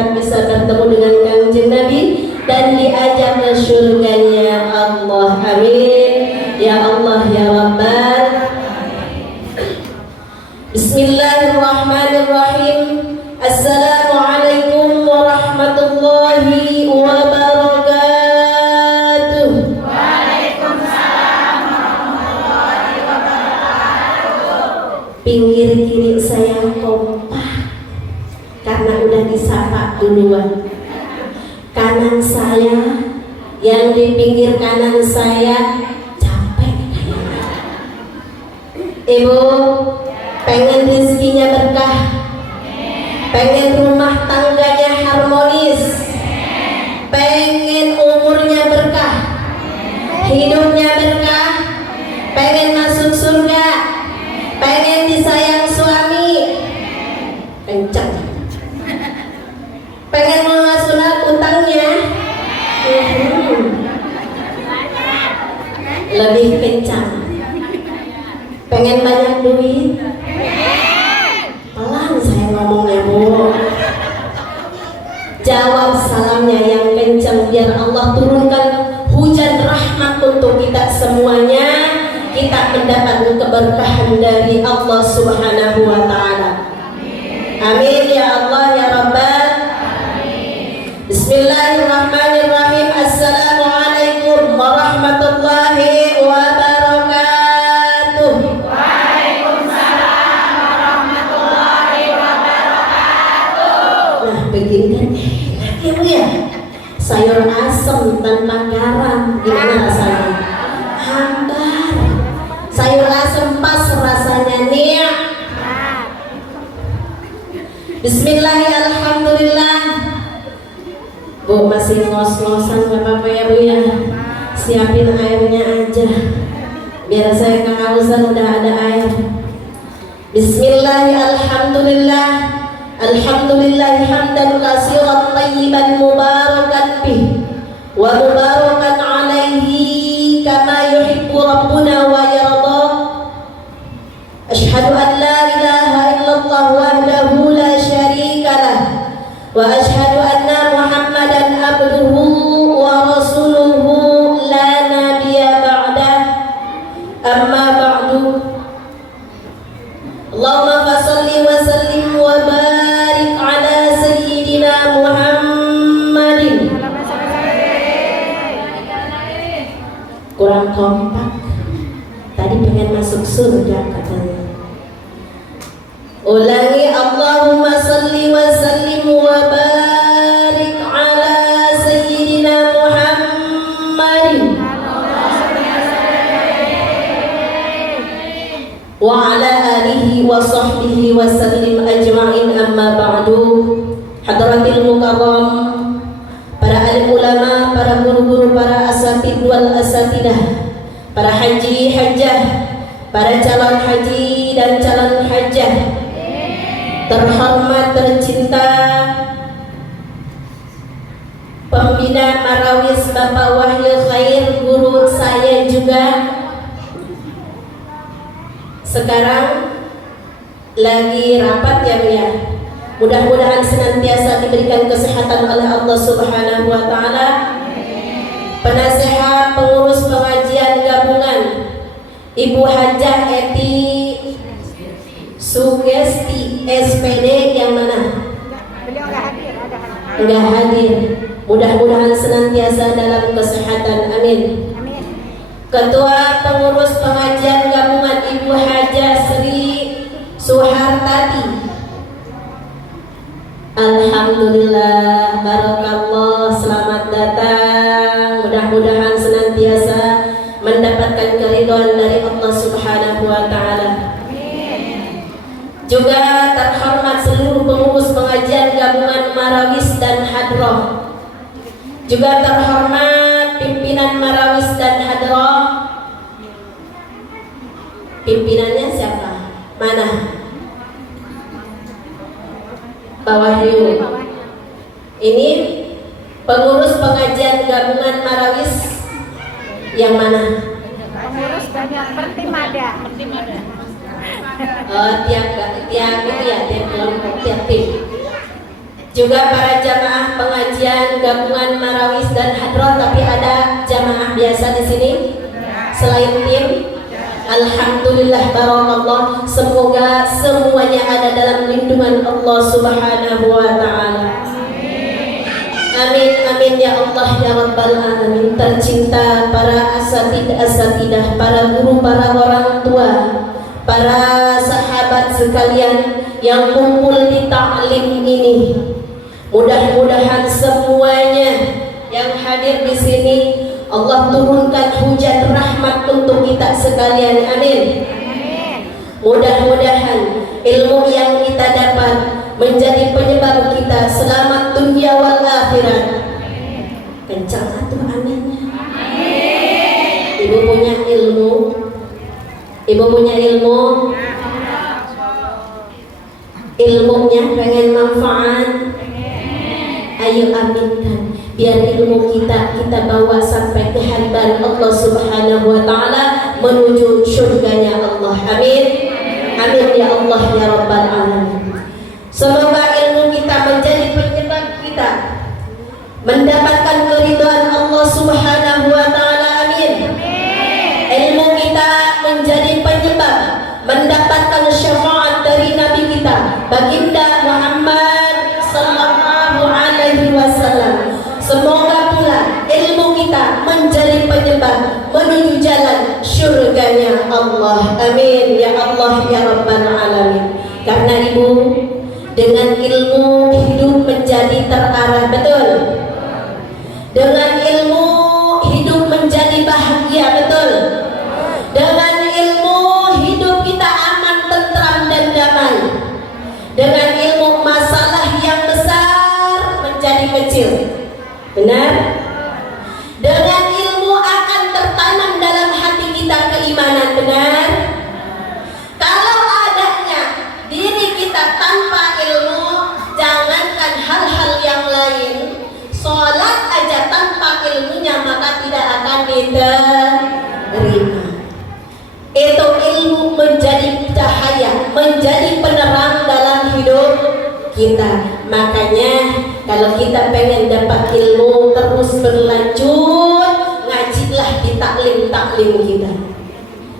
akhirat bisa bertemu dengan Kanjeng Nabi dan diajak ke surganya Allah. Amin ya Allah ya Rabbal. Bismillahirrahmanirrahim. Assalamualaikum warahmatullahi wabarakatuh. Waalaikumsalam warahmatullahi wabarakatuh. Pinggir kiri saya kompak karena udah disapa duluan. Kanan saya, yang di pinggir kanan saya capek kayaknya. Ibu pengen rezekinya berkah, pengen rumah tangganya harmonis, pengen umurnya berkah, hidupnya berkah, pengen masuk surga, pengen disayang suami, kenceng, pengen mengasunat utangnya, lebih kencang, pengen banyak duit. Pelan saya ngomongnya Bu. Jawab salamnya yang kencang biar Allah turunkan hujan rahmat untuk kita semuanya. Kita mendapatkan keberkahan dari Allah Subhanahu wa taala. Amin ya Allah ya Rabbal. Bismillahirrahmanirrahim. Assalamualaikum warahmatullahi wabarakatuh. Waalaikumsalam warahmatullahi wabarakatuh. Nah begini kan enak ya Bu ya. Sayur asem tanpa garam gimana rasanya? Hambar. Sayur asem pas rasanya nih. Bismillahirrahmanirrahim. Alhamdulillah. Bu masih ngos-ngosan gak apa-apa ya Bu ya. Siapin airnya aja biar saya kehausan udah ada air. Bismillahirrahmanirrahim. Alhamdulillah hamdan katsiran thayyiban mubarakan bih wa mubarakan alaihi kama yuhibbu rabbuna wa yarda. Asyhadu an la ilaha illallah wahdahu la syarika lah wa asyhadu anna Muhammadan abduhu wa rasuluhu la nabiyya ba'dah. Amma ba'du. Allahumma fasholli wa sallim wa barik ala sayyidina Muhammadin. Kurang kompak. Tadi pengen masuk surga katanya. Ulangi, Allahumma salli wa sallim wa barik ala sayyidina Muhammadin wa ala alihi wa sahbihi wa sallim ajma'in. Amma ba'du. Hadratil mukarram, para alim ulama, para guru-guru, para asatid wal asatidah, para haji hajjah, para calon haji dan calon hajjah, terhormat tercinta pembina Marawis Bapak Wahyu Khair, guru saya juga sekarang lagi rapat ya Bu ya. Mudah-mudahan senantiasa diberikan kesehatan oleh Allah Subhanahu wa taala. Penasehat pengurus pengajian gabungan Ibu Hajah Eti Sugesti SPD yang mana? Beliau Enggak hadir. Mudah-mudahan senantiasa dalam kesehatan. Amin. Amin. Ketua pengurus pengajian gabungan Ibu Hajah Sri Suhartati. Alhamdulillah, barakallah, selamat datang. Mudah-mudahan senantiasa mendapatkan keridhaan dari Allah Subhanahu wa taala. Juga terhormat seluruh pengurus pengajian gabungan Marawis dan Hadroh. Juga terhormat pimpinan Marawis dan Hadroh. Pimpinannya siapa? Mana? Pak Wahyu. Ini pengurus pengajian gabungan Marawis yang mana? Pengurus banyak Pertimada. Oh, tiap itu ya, tiap kelompok, tiap tim. juga para jamaah pengajian gabungan Marawis dan Hadroh, tapi ada jamaah biasa di sini selain tim. Alhamdulillah, barakallah, semoga semuanya ada dalam lindungan Allah Subhanahu wa taala. Amin amin ya Allah ya rabbal alamin. Tercinta para asatidah, para guru, para orang tua, para sahabat sekalian yang kumpul di ta'lim ini. Mudah-mudahan semuanya yang hadir di sini Allah turunkan hujan rahmat untuk kita sekalian. Amin. Mudah-mudahan ilmu yang kita dapat menjadi penyebab kita selamat dunia wal akhirat. Kencang atuh aminnya. Ibu punya ilmu. Ibu punya ilmu. Ilmunya pengen manfaat. Ayo aminkan, biar ilmu kita bawa sampai ke hadirat Allah Subhanahu wa taala menuju surganya Allah. Amin. Amin ya Allah ya rabbal alamin. Semoga ilmu kita menjadi penyebab kita mendapatkan keridhaan Allah Subhanahu wa taala. Amin. Ilmu kita menjadi penyebab mendapatkan syafaat dari Nabi kita Baginda Muhammad sallallahu alaihi wasallam. Semoga pula ilmu kita menjadi penyebab menuju jalan syurganya Allah. Amin ya Allah ya rabbal alamin. Karena Ibu, dengan ilmu hidup menjadi terarah, betul? Dengan ilmu hidup menjadi bahagia, betul? Dengan ilmu hidup kita aman, tentram dan damai. Dengan ilmu masalah yang besar menjadi kecil. Benar? Dengan ilmu akan tertanam dalam hati kita keimanan. Benar? Kalau adanya diri kita tanpa ilmu, jangankan hal-hal yang lain, sholat aja tanpa ilmunya maka tidak akan diterima. Itu ilmu menjadi cahaya, menjadi penerang dalam hidup kita. Makanya kalau kita pengen dapat ilmu terus berlanjut, ngajilah di taklim kita.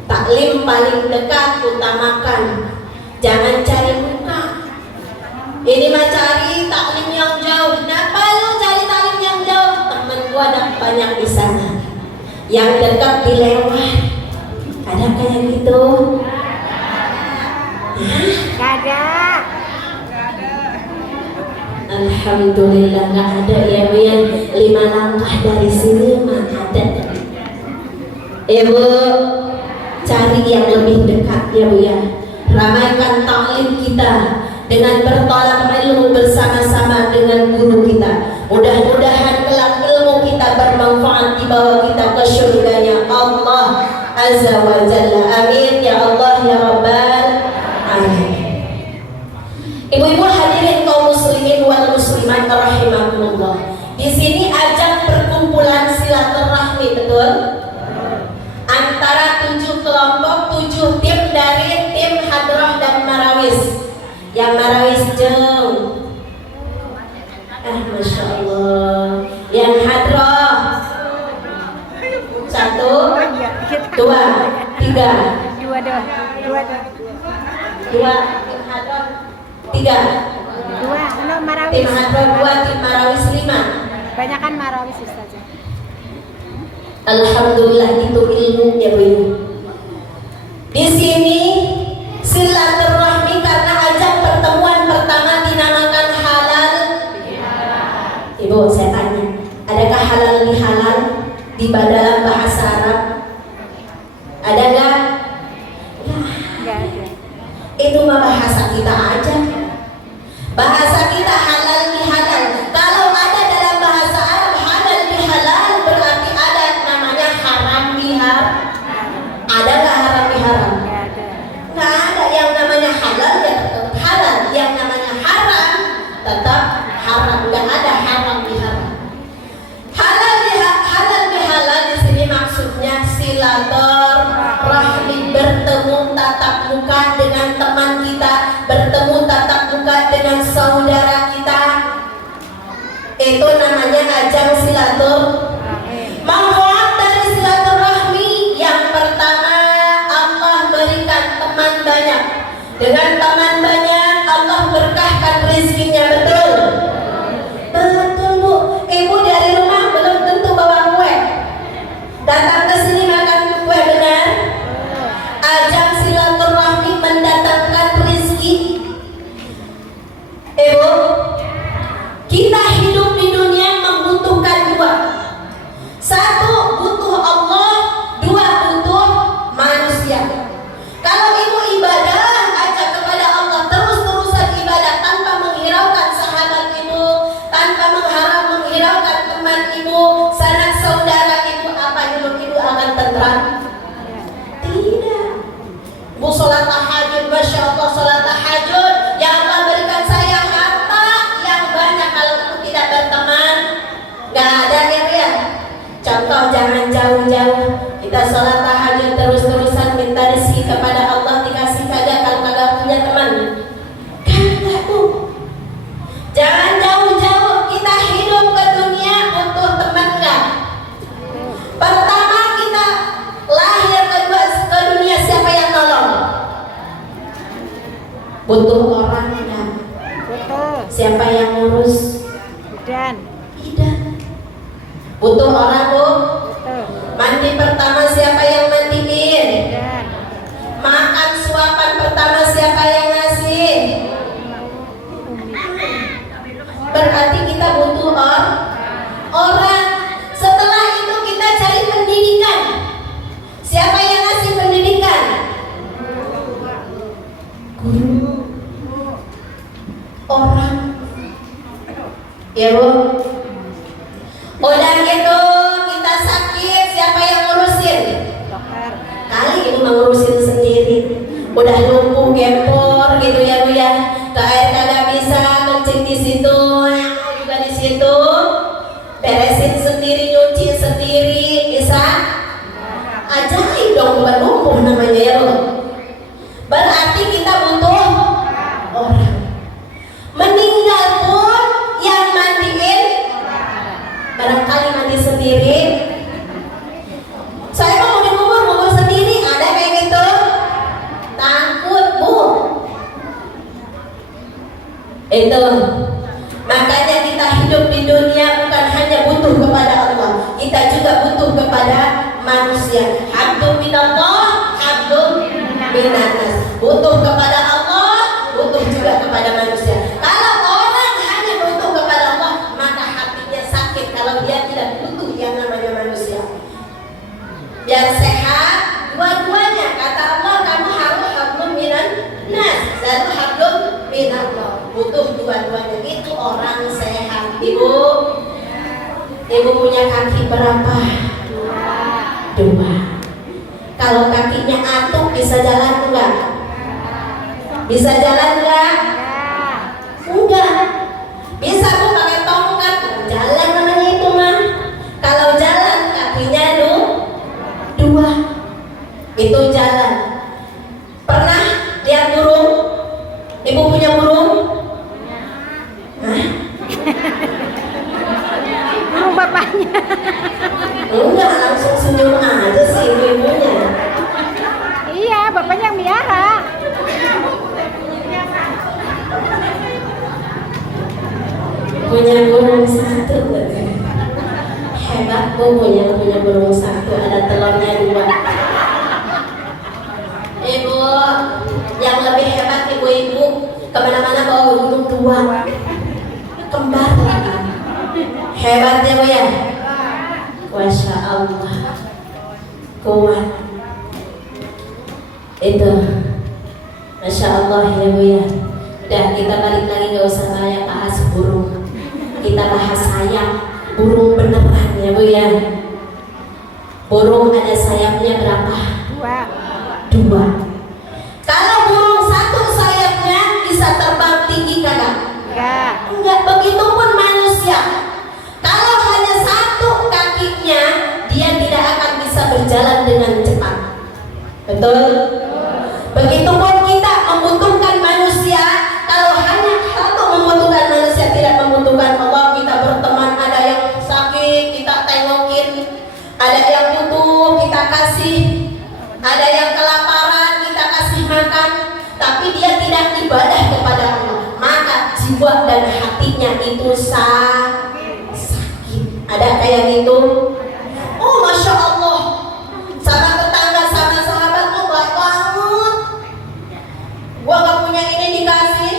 Taklim paling dekat utamakan, jangan cari muka. Ini mah cari taklim yang jauh. Kenapa lu cari taklim yang jauh? Temen gua ada banyak di sana. Yang dekat dilewat. Ada kayak gitu? Gak ada. Alhamdulillah nggak ada ya Bu ya. 5 langkah dari sini mah ada. Bu, cari yang lebih dekat ya Bu ya. Ramaikan taklim kita dengan bertolak ilmu bersama-sama dengan guru kita. Mudah-mudahan kelak ilmu kita bermanfaat dibawa kita ke surganya Allah Azza wa Jalla. Amin ya Allah ya Rabbal alamin. Ibu-ibu hadirin kaum muslimin wal muslimat rahimakumullah. Di sini ajang perkumpulan silaturahmi, betul? Antara 7 kelompok, 7 tim dari tim Hadroh dan Marawis. Yang Marawis jauh. Masya Allah. Yang Hadroh 1, 2, 3. 2 tim Hadroh 3. 2 Marawis. Tim Hadroh 2, tim Marawis 5. Banyakan Marawis Ustaz. Alhamdulillah itu ilmu ya Bu. Di sini silaturahmi karena ajang pertemuan pertama dinamakan halal. Ibu saya tanya, adakah halal bihalal di dalam bahasa Arab? Ada nggak? Enggak ada. Itu mah bahasa kita aja. Bahasa kita halal bihalal. Kalau ada dalam bahasa Arab halal bihalal berarti ada namanya haram bihar. Ada nggak haram biharam? Enggak ada. Nggak ada. Yang namanya halal ya tetap halal. Yang namanya haram tetap haram. Nggak ada haram biharam. Halal bihalal di sini maksudnya silaturahmi, bertemu tatap muka dengan teman kita, bertemu tatap muka dengan saudara kita, silaturahmi. Manfaat dari silaturahmi yang pertama, Allah berikan teman banyak. Dengan teman banyak Allah berkahkan rezekinya, betul? Betul Bu. Ibu dari rumah belum tentu bawa kue. Datang ke sini makan kue, benar? Ajang silaturahmi mendatangkan rezeki. Ibu, kita hidup di dunia membutuhkan dua. Satu, butuh Allah. Dua, butuh manusia. Kalau ibu ibadah aja kepada Allah, terus-terusan ibadah tanpa menghiraukan sahabat ibu, tanpa menghiraukan teman ibu, sanak saudara ibu, apa hidup ibu akan tentram? Tidak. Bu sholat tahajud, masya Allah, sholat tahajud. Ya Allah berikan saya harta yang banyak. Kalau ibu tidak berteman, nggak ada ya Bu ya. Contoh, jangan jauh-jauh. Kita sholat tahajud terus-terusan minta rezeki kepada Allah, dikasih kagak kalau kagak punya teman. Kagak Bu. Jangan jauh-jauh. Kita hidup ke dunia butuh teman nggak? Pertama kita lahir ke dunia, siapa yang nolong? Butuh orang nggak? Betul. Siapa yang ngurus? Dan Tidak. Butuh orang Bu. betul. Mandi pertama siapa yang mandiin? Dan Makan suapan pertama siapa yang ngasih? Berarti kita butuh orang. Setelah itu kita cari pendidikan. Siapa yang ngasih pendidikan? Guru. Orang. Ya Bu. Udah gitu kita sakit, siapa yang ngurusin? dokter. Kali ibu mengurusin sendiri. Udah lumpuh gempor gitu ya Bu ya. Ke air kagak bisa, kencing di situ, aku juga di situ. Beresin sendiri, nyuci sendiri, bisa? Ajaib dong, bukan lumpuh namanya ya Bu. Berarti kita butuh orang. Meninggal pun yang mandiin barangkali mandi sendiri. Saya mau ngubur sendiri, ada kayak gitu? Takut Bu. Itu makanya kita hidup di dunia bukan hanya butuh kepada Allah, kita juga butuh kepada manusia. Abdul minallah, abdul minannas. Butuh kepada Allah, butuh juga kepada manusia. Kalau orang hanya butuh kepada Allah, maka hatinya sakit kalau dia tidak butuh yang namanya manusia. Biar sehat dua-duanya, kata Allah, kamu harus hablum minan nas, lalu hablum minallah. Butuh dua-duanya, itu orang sehat. Ibu punya kaki berapa? Dua. Kalau kakinya atuk bisa jalan enggak? Bisa jalan enggak? Enggak. Bisa Bu pakai tongkat, jalan namanya itu mah. Kalau jalan kakinya dua, itu jalan. Pernah lihat burung? Ibu punya burung? Hah? Burung bapaknya. Enggak, langsung senyum aja sih ibunya. Iya, bapaknya yang miara. Punya burung satu. Hebat Bu punya burung satu, ada telurnya dua. Ibu, yang lebih hebat ibu-ibu kemana-mana bawa burung dua, kembar lagi. Hebat ya Bu ya. Masya Allah, kuat. Itu, Masya Allah ya Bu ya. Udah kita balik lagi, gak usah banyak bahas burung. Kita bahas sayap burung beneran ya Bu ya. Burung ada sayapnya berapa? Dua. Kalau burung satu sayapnya bisa terbang tinggi kagak? Enggak. Begitupun manusia. Kalau hanya satu kakinya, dia tidak akan bisa berjalan dengan cepat. Betul? Begitupun kita membutuhkan manusia. Kalau hanya satu membutuhkan manusia, tidak membutuhkan Allah. Kita berteman, ada yang sakit, kita hatinya itu sakit. Ada kayak gitu? Oh masya Allah, sama tetangga sama sahabat tuh baik banget. Gua nggak punya ini dikasih,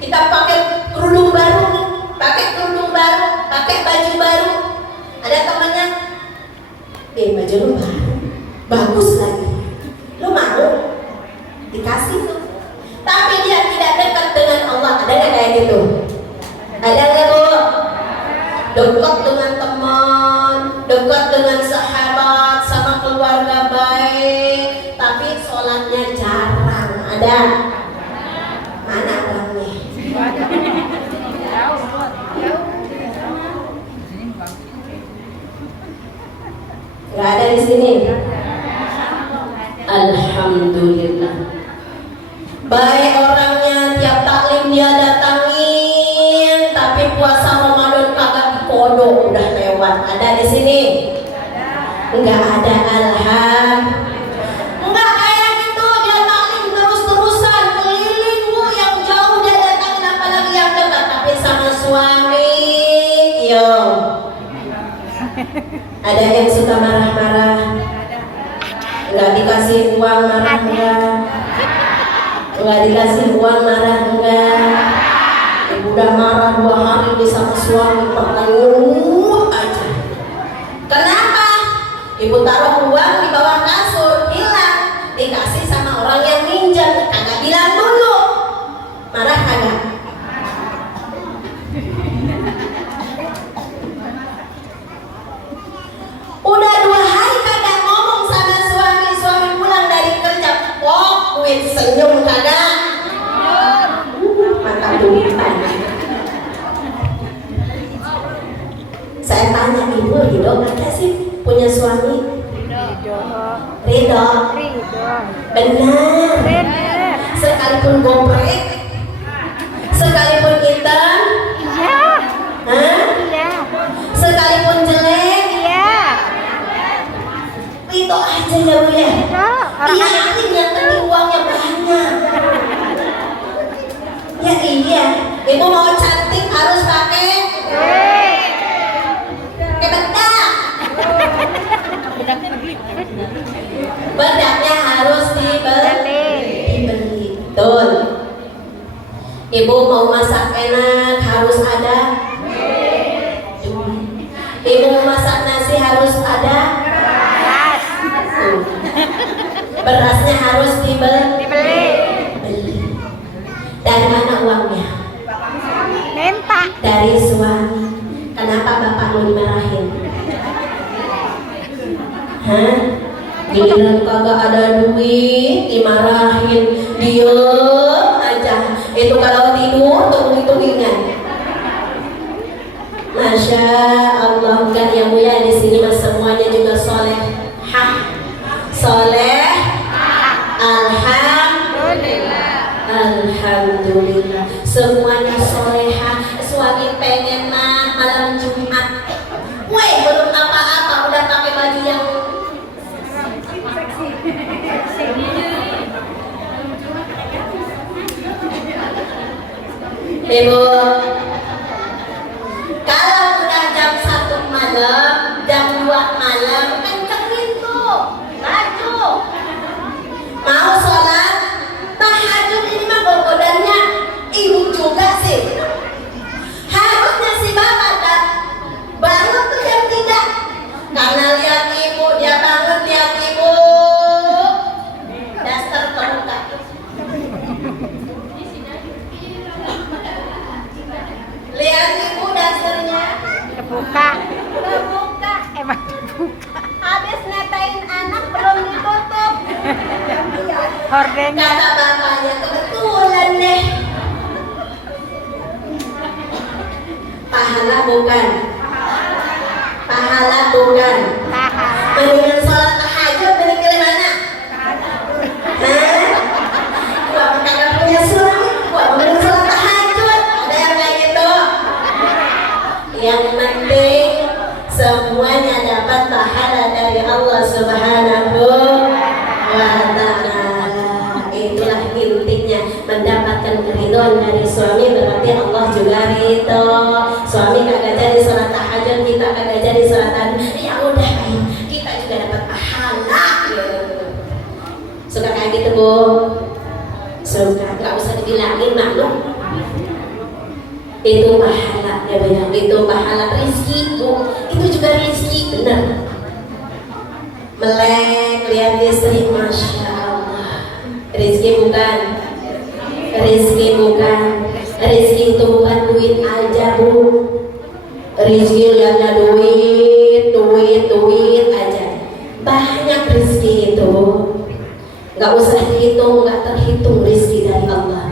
kita pakai kerudung baru nih, pakai kerudung baru, pakai baju baru. Ada temannya, baju lu baru, bagus lagi, lu mau dikasih tuh. Tapi dia tidak dekat dengan Allah. Ada nggak kayak gitu? Ada nggak bu? Dekat dengan teman, dekat dengan sahabat, sama keluarga baik, tapi sholatnya jarang. Ada? Mana orangnya? Gak ada di sini. Alhamdulillah. Baik orangnya, tiap taklim dia datangin, tapi puasa Ramadan kagak dikodok, udah lewat. Ada di sini? Enggak ada. Enggak kayak gitu, dia taklim terus-terusan keliling bu, yang jauh dia datangin, apalagi yang dekat, tapi sama suami. Yo. Ada yang suka marah-marah, enggak dikasih uang marah enggak? Enggak dikasih uang marah enggak? Ibu udah marah 2 hari di sama suami pertanyaan aja. Kenapa? Ibu taruh uang di bawah kasur, hilang, dikasih sama orang yang minjem, kagak bilang dulu. Marah kagak? Udah 2 hari kagak ngomong sama suami, suami pulang dari kerja, wit senyum kagak? Mantap duitan. Saya tanya ibu, Ridho kagak sih punya suami? Ridho. Benar. Sekalipun goprek, sekalipun hitam, Iya. hah? Iya. Sekalipun jelek, Iya. itu aja ya bu ya. Orang Iya, yang penting uangnya banyak. Ya iya, ibu mau cantik harus pakai bedak. Bedaknya harus dibeli. Betul. Ibu mau masak enak harus ada. Ibu mau masak nasi harus ada. Berasnya harus dibeli. Dari mana uangnya? minta. Dari suami. Kenapa bapak mau dimarahin? Hah? Giliran kagak ada duit dimarahin, diem aja. Itu kalau tidur tunggu-tungguingan. Masya Allah, kan yang mulia di sini mas semuanya juga soleh. Soleh. Alhamdulillah. Semuanya soleha. Suami pengen malam Jumat. Weh, belum apa-apa udah pakai baju yang Ibu, kalau udah jam 1 malam, jam 2 malam, kencengin tuh baju. Mau sholat tahajud, ini mah gogodannya ibu juga sih. Harusnya si bapak bangun tuh jam 3. Karena lihat ibu, dia bangun lihat ibu daster terbuka. Lihat ibu dasternya Kebuka. terbuka. Emang kebuka. Habis netain anak belum ditutup. Hordengnya. Kata bapaknya, kebetulan deh. Pahala bukan? Pahala bukan? Tahan. Mendingan sholat tahajud mending pilih mana? Hah? Gua kagak punya suami, gua mending sholat tahajud. Ada yang kayak gitu? Yang penting semuanya dapat pahala dari Allah Subhanahu wa ta'ala. Itulah intinya, mendapatkan keridhaan dari suami berarti Allah juga ridho. itu. Suami kagak jadi sholat tahajud, kita kagak jadi sholat tahajud. Ya udah, kita juga dapat pahala. Gitu. Suka kayak gitu Bu? Suka, nggak usah dibilangin maklum. Itu pahala ya Bu ya, itu pahala rezeki Bu. Itu juga rezeki benar. Melek lihat istri, masya Allah. Rezeki bukan, rezeki bukan, rezeki itu bukan duit aja Bu. Rezeki lihatnya duit aja. Banyak rezeki itu, nggak usah dihitung, nggak terhitung rezeki dari Allah.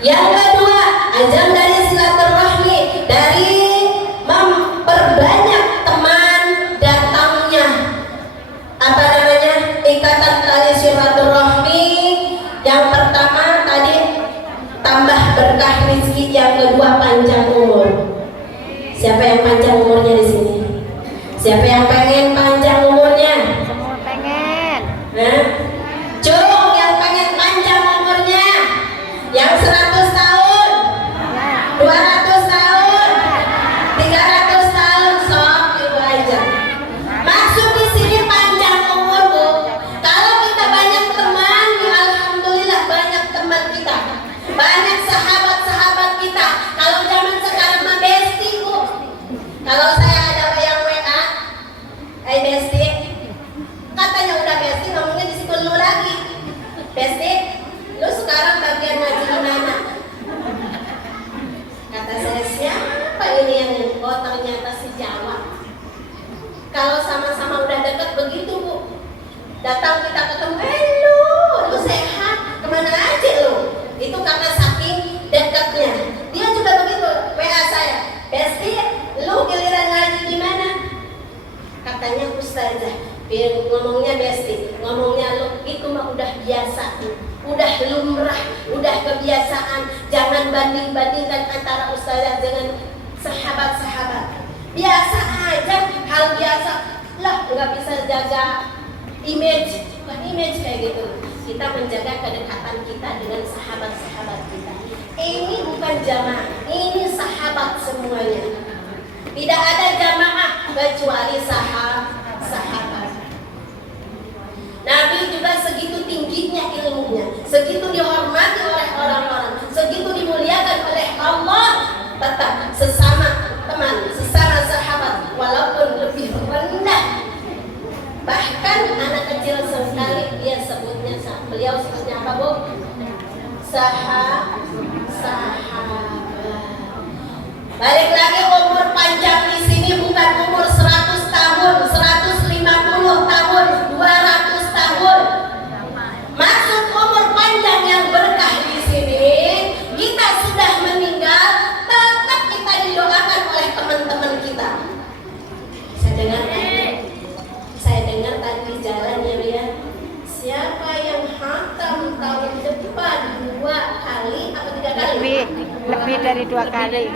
Yang kedua, ajang dari silaturahmi, dari memperbanyak teman datangnya. Apa namanya? Ikatan tali silaturahmi. Yang pertama tadi tambah berkah rezeki, yang kedua panjang umur. Siapa yang panjang umurnya di sini? Siapa yang pengen panjang umurnya? Semua pengen. Hah? Cung, yang pengen panjang umurnya, yang 100 tahun, 200 tahun, 300 tahun, sok ibu aja. Maksud di sini panjang umur Bu. Kalau kita banyak teman, ya alhamdulillah banyak teman kita, banyak sahabat-sahabat kita. Kalau zaman sekarang mah besti Bu. Kalau saya ada yang WA, besti, katanya udah besti, ngomongnya di situ dulu lagi. Besti, lu sekarang bagian ngaji di mana? Kata saya, siapa ini yang, oh ternyata si Jawa. Kalau sama-sama udah deket begitu Bu, datang kita ketemu, lu sehat, kemana aja lu? Itu karena saking dekatnya. Dia juga begitu, WA saya, Besti, lu giliran ngaji di mana? Katanya Ustazah, biar ngomongnya Besti, ngomongnya lu, itu mah udah biasa, udah lumrah, udah kebiasaan. Jangan banding-bandingkan antara Ustazah dengan sahabat-sahabat. Biasa aja, hal biasa lah, nggak bisa jaga image, bukan image kayak gitu. Kita menjaga kedekatan kita dengan sahabat-sahabat kita. Ini bukan jamaah, ini sahabat semuanya. Tidak ada jamaah kecuali sahabat. Nabi juga segitu tingginya ilmunya, segitu dihormati oleh orang-orang, segitu dimuliakan oleh Allah. Tetap sesama teman, sesama sahabat, walaupun lebih rendah. Bahkan anak kecil sekali dia sebutnya, beliau sebutnya apa Bu? Sahabat. Balik lagi, umur panjang di sini bukan umur 100 tahun, 150 tahun, 200 tahun. Maksud umur panjang yang berkah di sini, kita sudah meninggal, tetap kita didoakan oleh teman-teman kita. Saya dengar tadi di jalan ya, siapa yang hatam tahun depan 2 kali atau 3 kali? Lebih dari 2 kali.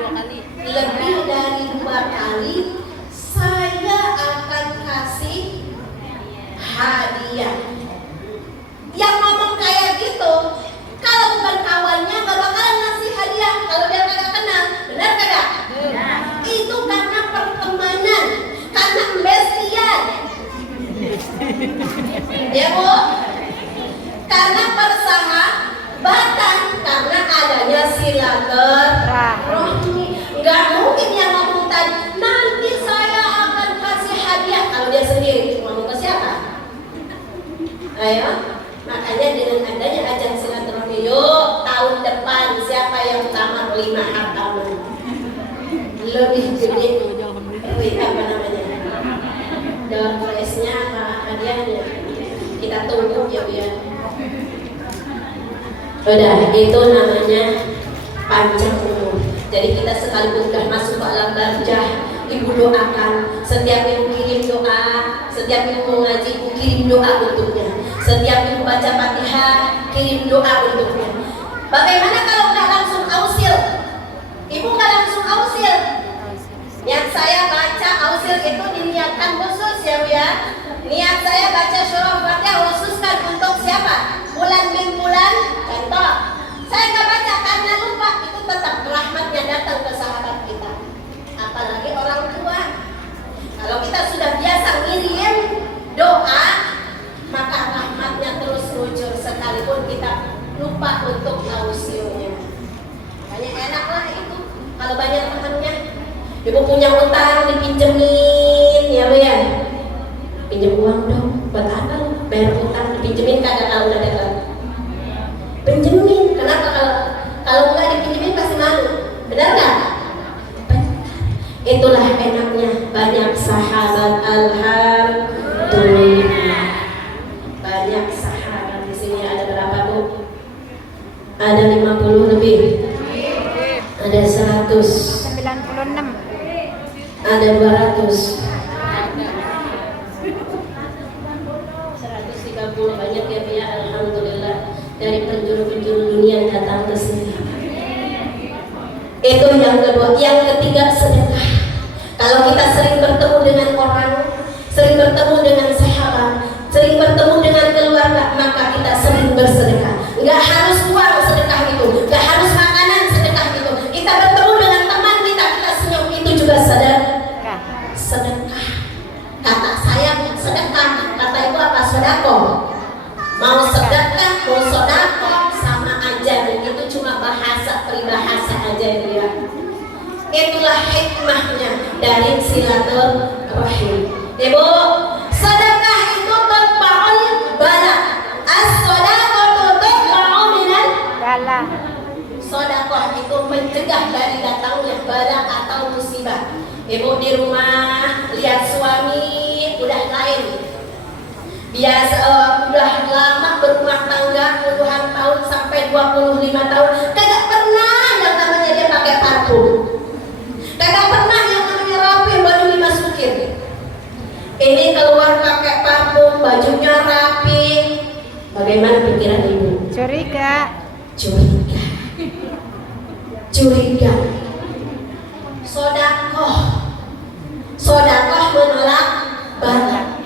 Lebih dari 2 kali, saya akan kasih hadiah. Yang ngomong kayak gitu, kalau bukan kawannya gak bakalan ngasih hadiah kalau dia kagak kenal. Benar kagak? Itu karena pertemanan, karena bestian. Ya Bu, karena persahabatan, karena adanya silaturahmi. Nggak mungkin yang ngomong tadi, nanti saya akan kasih hadiah. Kalau dia sendiri ngomong ke siapa? Ayo, makanya dengan adanya ajang silaturahmi, yuk tahun depan siapa yang tamat 5 hataman lebih gede, apa namanya, door prize-nya apa hadiahnya, kita tunggu ya Bu ya. Udah, itu namanya panjang umur. Jadi kita sekalipun sudah masuk ke alam barzah, Ibu doakan. Setiap Ibu kirim doa, setiap Ibu ngaji, Ibu kirim doa untuknya. Setiap Ibu baca Fatihah, kirim doa untuknya. Bagaimana kalau nggak langsung ausil? Ibu nggak langsung ausil. Yang saya baca ausil itu diniatkan khusus ya Bu ya. Niat saya baca surah Fatihah khususkan untuk siapa? Bulan bin bulan, contoh. Saya nggak baca karena lupa, itu tetap rahmatnya datang Kalau kita sudah biasa ngirim doa, maka rahmatnya terus muncul sekalipun kita lupa untuk tausiahnya. Makanya enak lah itu kalau banyak temannya. Ibu punya utang dipinjemin, ya Bu ya. Pinjem uang dong, buat apa lu? Bayar utang dipinjemin kagak kalau udah dekat. Pinjemin, kenapa kalau nggak dipinjemin pasti malu, benar nggak? Itulah enaknya banyak sahabat, alhamdulillah. Banyak sahabat di sini ada berapa Bu? Ada 50 lebih. Ada 100. 96. Ada 200. 130 banyak ya Bia, alhamdulillah. Dari penjuru-penjuru dunia datang ke sini. Itu yang kedua. Yang ketiga, sedekah. Kalau kita sering bertemu dengan orang, sering bertemu dengan sahabat, sering bertemu dengan keluarga, maka kita sering bersedekah. Nggak harus uang sedekah itu, nggak harus makanan sedekah itu. Kita bertemu dengan teman kita, kita senyum, itu juga sedekah. Sedekah. Kata saya sedekah, kata ibu apa? Sodako. Mau sedekah, mau sodako, sama aja. Dan itu cuma bahasa peribahasa aja dia. Itulah hikmahnya dari silaturahim. Ibu, sedekah itu tutba'ul bala. As-sodaqatu tutba'u minal Bala. Sedekah itu mencegah dari datangnya bala atau musibah. Ibu di rumah lihat suami udah lain. Biasa udah lama berumah tangga puluhan tahun sampai 25 tahun, kagak pernah yang namanya dia pakai parfum. Kagak pernah yang namanya rapi baju dimasukin. Ini keluar pakai parfum, bajunya rapi. Bagaimana pikiran ibu? Curiga. Curiga. Curiga. Sodakoh. Sodakoh menolak bala.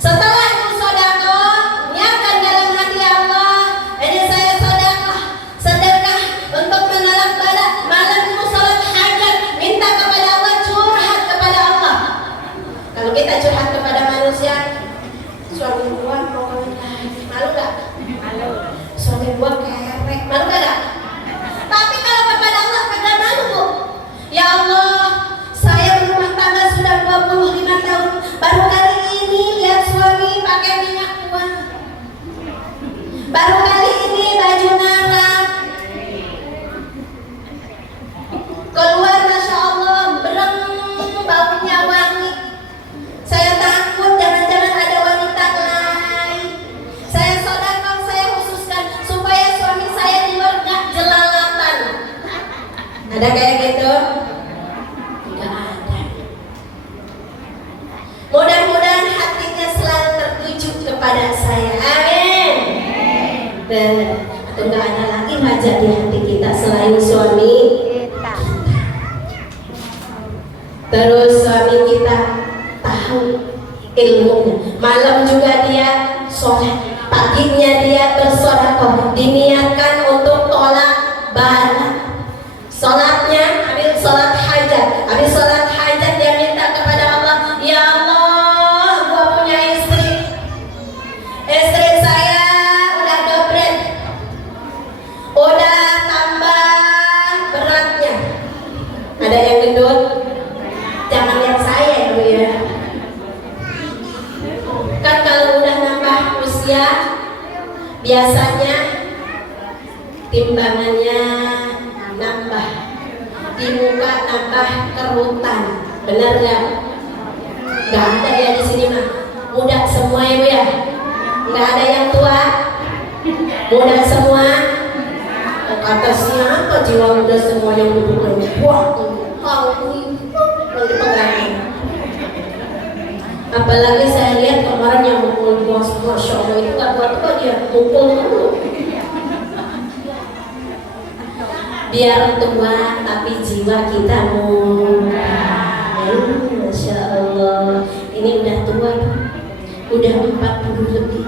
Setelah itu sodakoh, niatkan dalam hati Allah. Ini saya sodakoh, sedekah untuk menolak bala. Malam itu salat hajat, minta kepada Allah, curhat kepada Allah. Kalau kita curhat kepada manusia, suami gua mau kawin lagi, malu gak? Malu. Suami gua kerek, malu gak? Tapi kalau kepada Allah kagak malu Bu. Ya Allah, saya berumah tangga sudah 25 tahun, baru kali ini lihat suami pakai minyak uang. Baru kali ini baju narap. Keluar Masya Allah, bereng, baunya wangi. Saya takut jangan-jangan ada wanita lain. Saya sedekah, saya khususkan supaya suami saya di luar gak jelalatan. Ada kayak gitu? Gak ada. Mudah-mudahan hatinya selalu tertuju kepada saya. Amin. Atau gak ada lagi raja di hati kita selain suami Kita. Terus suami kita tahu ilmunya. Malam juga dia sholat, paginya dia bersedekah, diniatkan untuk tolak bala. Sholatnya, habis sholat hajat, habis sholat hajat dia minta kepada Allah, ya Allah, gua punya istri saya udah dobret, udah tambah beratnya. Ada yang gendut? Jangan lihat saya ya Bu ya. Kan kalau udah nambah usia, biasanya timbangannya nambah, di muka nambah kerutan, benar nggak? Nggak ada ya di sini mah, muda semua ya Bu ya. Nggak ada yang tua, muda semua. Kata siapa jiwa muda semua yang duduk wah, apalagi saya lihat kemarin yang mukul bos, Masya Allah itu gak tua-tua dia mukul dulu. Biar tua tapi jiwa kita muda. Masya Allah, ini udah tua, udah 40 lebih,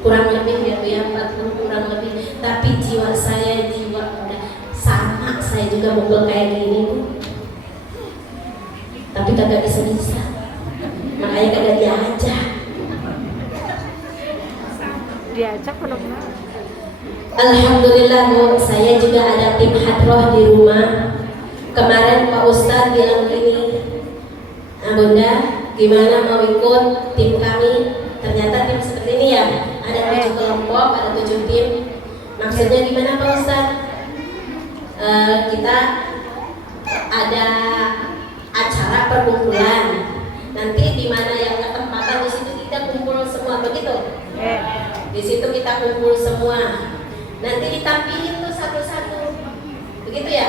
kurang lebih ya Bu ya, 40 kurang lebih. Tapi jiwa saya jiwa muda, sama saya juga mukul kayak gini Bu. Tapi kagak bisa-bisa. makanya kagak diajak. Diajak belum mau. Alhamdulillah Bu, saya juga ada tim hadroh di rumah. Kemarin Pak Ustadz bilang gini, Bunda, gimana mau ikut tim kami? Ternyata tim seperti ini ya, ada 7 kelompok, ada 7 tim. Maksudnya gimana Pak Ustadz? Kita ada acara perkumpulan. Nanti di mana yang ketempatan di situ kita kumpul semua, begitu? Di situ kita kumpul semua. Nanti ditampilin tuh satu-satu, begitu ya?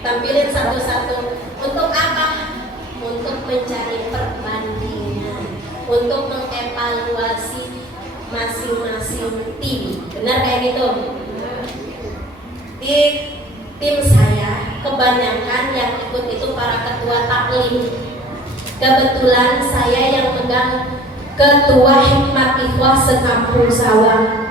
Tampilin satu-satu. Untuk apa? Untuk mencari perbandingan, untuk mengevaluasi masing-masing tim. Benar kayak gitu? Di tim saya kebanyakan yang ikut itu para ketua taklim. Kebetulan saya yang megang ketua hikmat ikhwah sekampung sawah.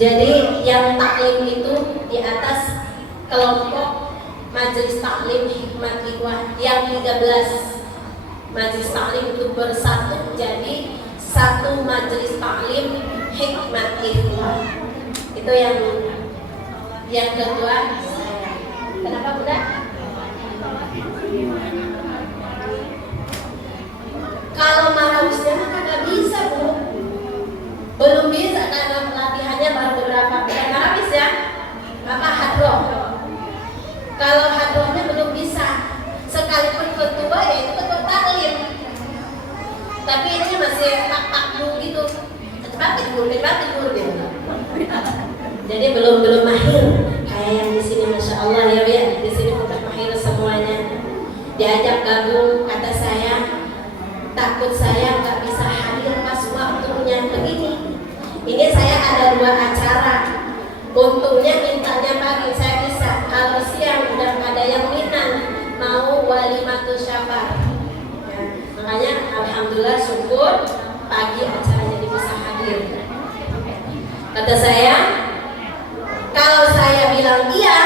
Jadi yang taklim itu di atas kelompok majelis taklim hikmat ikhwah yang 13 majelis taklim itu bersatu jadi satu majelis taklim hikmat ikhwah. Itu yang kedua saya. Kenapa Bunda? Kalau marawusnya kagak bisa Bu, belum bisa karena pelatihannya baru beberapa bulan. Marawis ya, apa hadroh. Kalau hadrohnya belum bisa, sekalipun ketua ya itu ketua taklim. Tapi ini masih tak gitu, cepat tidur gitu. Jadi belum mahir kayak yang di sini, masya Allah ya di sini udah mahir semuanya. Diajak gabung, kata saya takut saya nggak bisa hadir pas waktunya begini. Ini saya ada 2 acara. Untungnya mintanya pagi saya bisa. Kalau siang udah ada yang minang mau walimatul syafar. Ya, makanya alhamdulillah syukur pagi acara jadi bisa hadir. Kata saya, kalau saya bilang iya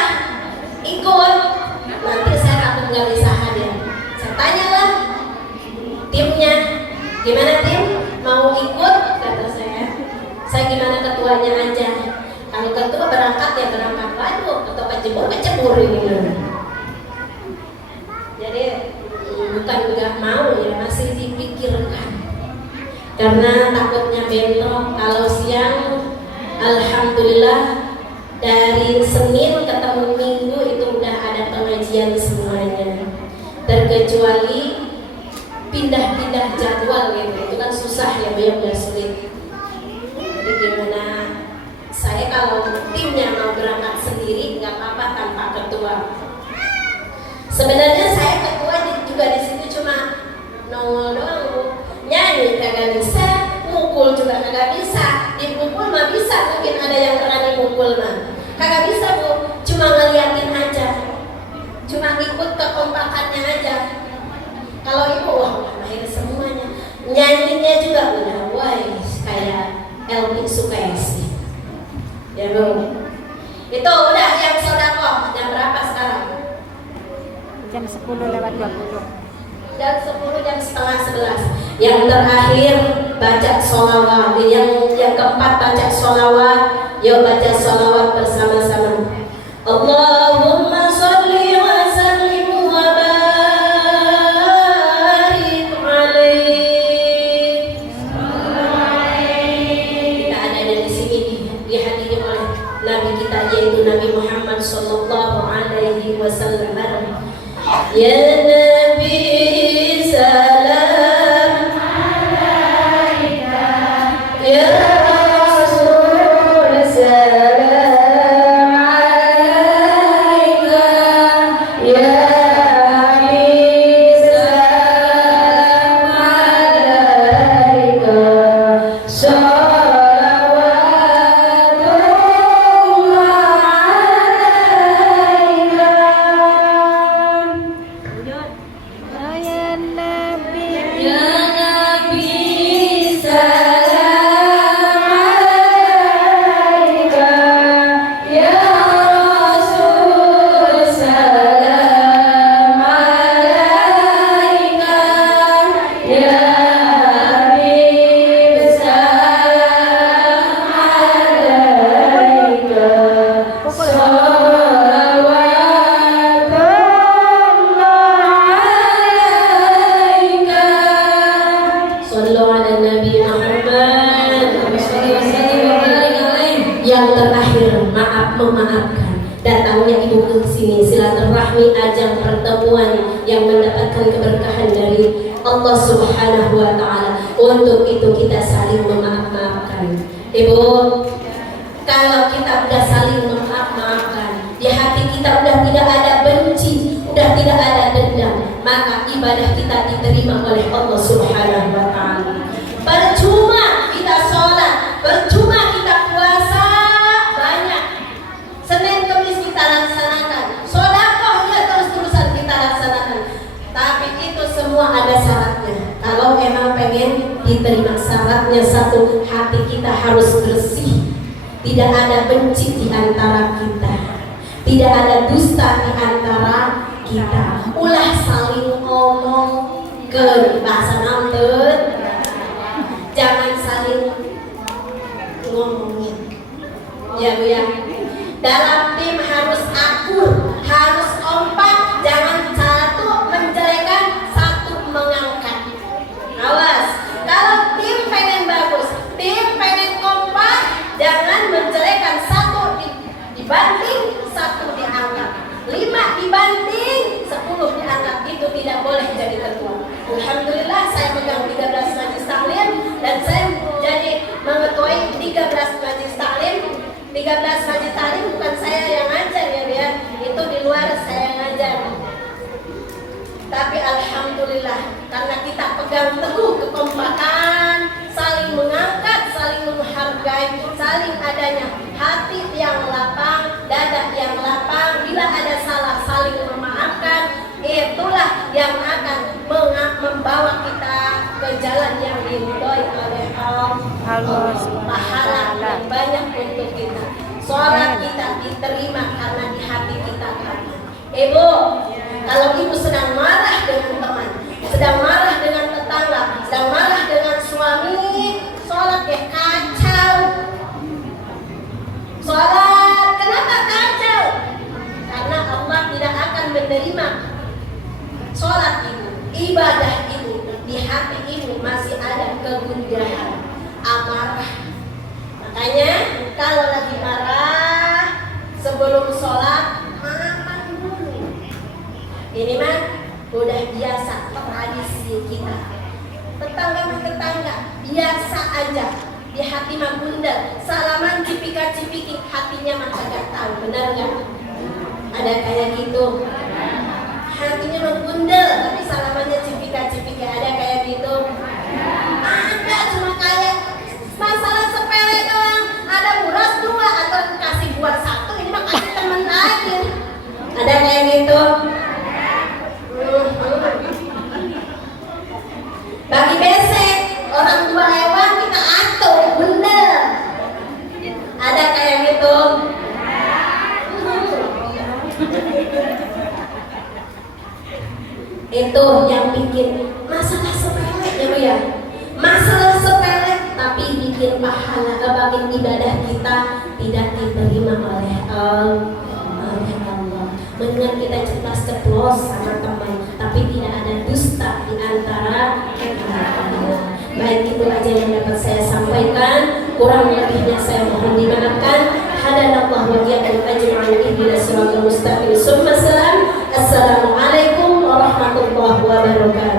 ikut, nanti saya takut nggak bisa hadir. Saya tanyalah timnya, gimana tim? Mau ikut? Kata saya gimana ketuanya aja. Kalau ketua berangkat ya berangkat, waduh, ketua kecebur ini. Jadi bukan nggak mau ya, masih dipikirkan. Karena takutnya bentrok. Kalau siang, alhamdulillah dari Senin ketemu Minggu itu udah ada pengajian semuanya. Terkecuali pindah-pindah jadwal gitu, itu kan susah ya, banyak sulit. Jadi gimana? Saya kalau timnya mau berangkat sendiri nggak apa-apa tanpa ketua. Sebenarnya saya ketua juga di situ cuma nongol doang Bu. Nyanyi kagak bisa, mukul juga kagak bisa. Dipukul mah bisa, mungkin ada yang berani mukul mah. Kagak bisa Bu, cuma ngeliatin aja, cuma ikut kekompakannya aja. Kalau ibu wah mahir semuanya, nyanyinya juga udah wise kayak Elmi Sukaisi. Ya Bu, itu udah yang sodako. Jam berapa sekarang? Jam 10:20. Jam 10, jam setengah 11. Yang terakhir baca sholawat. Yang keempat baca sholawat. Yuk baca sholawat bersama-sama. Allahumma sholli wa sallim wa barik alaih. Kita ada di sini dihadiri oleh Nabi kita yaitu Nabi Muhammad sallallahu alaihi wasallam. Ya Nabi salam alaika, ya Rasul salam alaika, ya Habib salam alaika, salawatullah alaika. di sini silaturahmi, ajang pertemuan yang mendapatkan keberkahan dari Allah Subhanahu wa taala. Untuk itu kita saling memaaf-maafkan. Ibu, kalau kita udah saling memaaf-maafkan, di hati kita udah tidak ada benci, udah tidak ada dendam, maka ibadah kita diterima oleh Allah Subhanahu wa taala. Percuma kita sholat, percuma kita puasa banyak, Senin Kamis kita laksanakan, sedekah ya terus-terusan kita laksanakan, tapi itu semua ada syaratnya. Kalau emang pengen diterima, syaratnya satu, hati kita harus bersih, tidak ada benci di antara kita, tidak ada dusta di antara kita, ulah saling ngomong ke bahasa nantun, jangan saling ngomongin, ya Bu ya. Dalam tim harus akur, harus kompak, jangan satu menjelekan, satu mengangkat. Awas, kalau tim pengen bagus, tim pengen kompak, jangan menjelekan, satu dibanding, satu diangkat, 5 dibanding 10 diangkat, itu tidak boleh jadi ketua. Alhamdulillah saya megang 13 majlis taklim dan saya jadi mengetuai 13 majlis taklim. 13 majlis taklim bukan saya yang ngajar ya biar itu di luar saya ngajar. Tapi alhamdulillah karena kita pegang teguh kekompakan, saling mengangkat, saling menghargai, saling adanya hati yang lapang, dada yang lapang, bila ada salah saling memaafkan, itulah yang akan membawa kita ke jalan yang diridhoi oleh Allah. Pahala yang banyak untuk kita. Sholat kita diterima karena di hati kita kan. Ibu, kalau ibu sedang marah dengan teman, sedang marah dengan tetangga, sedang marah dengan suami, sholat ya kacau. Sholat kenapa kacau? Karena Allah tidak akan menerima sholat ibu, ibadah ibu. Di hati ibu masih ada kegundahan, amarah. Makanya kalau lagi marah sebelum sholat makan dulu. Ini mah udah biasa tradisi kita. Tetangga biasa aja. Di hati mah bundel, salaman cipika-cipiki, hatinya mah kagak tahu, benar nggak? Ada kayak gitu. Hatinya mah bundel, tapi salamannya cipika-cipiki, ada kayak gitu? Ada, cuma kayak masalah sepele doang. Ada uras 2 atau kasih buat 1, ini mah kasih temen lagi. Ada kayak gitu? Bagi besek, orang tua hewan kita atur, bundel. Ada kayak gitu? Itu yang bikin masalah sepele ya Bu ya. Masalah sepele tapi bikin pahala, bikin ibadah kita tidak diterima oleh Allah. Mendingan kita ceplos sama teman, tapi tidak ada dusta di antara kita. Baik, itu aja yang dapat saya sampaikan. Kurang lebihnya saya mohon dimaafkan. Hadanallahu wa iyyakum ajma'in ihdinas siratal mustaqim. Assalamualaikum warahmatullahi wabarakatuh.